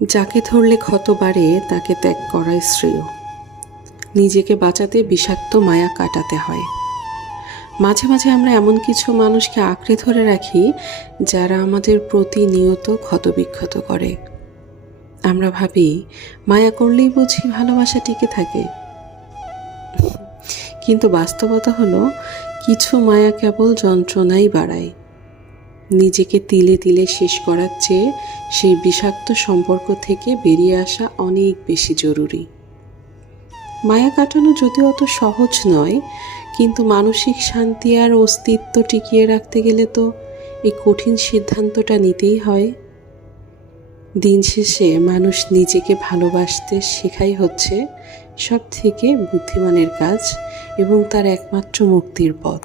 যাকে ধরলে ক্ষত বাড়ে তাকে ত্যাগ করাই শ্রেয়। নিজেকে বাঁচাতে বিষাক্ত মায়া কাটাতে হয়। মাঝে মাঝে আমরা এমন কিছু মানুষকে আঁকড়ে ধরে রাখি যারা আমাদের প্রতিনিয়ত ক্ষতবিক্ষত করে। আমরা ভাবি মায়া করলেই বুঝি ভালোবাসা টিকে থাকে, কিন্তু বাস্তবতা হলো কিছু মায়া কেবল যন্ত্রণাই বাড়ায়। নিজেকে তিলে তিলে শেষ করার চেয়ে সেই বিষাক্ত সম্পর্ক থেকে বেরিয়ে আসা অনেক বেশি জরুরি। মায়া কাটানো যদিও অত সহজ নয়, কিন্তু মানসিক শান্তি আর অস্তিত্ব টিকিয়ে রাখতে গেলে তো এই কঠিন সিদ্ধান্তটা নিতেই হয়। দিন শেষে মানুষ নিজেকে ভালোবাসতে শেখাই হচ্ছে সব থেকে বুদ্ধিমানের কাজ এবং তার একমাত্র মুক্তির পথ।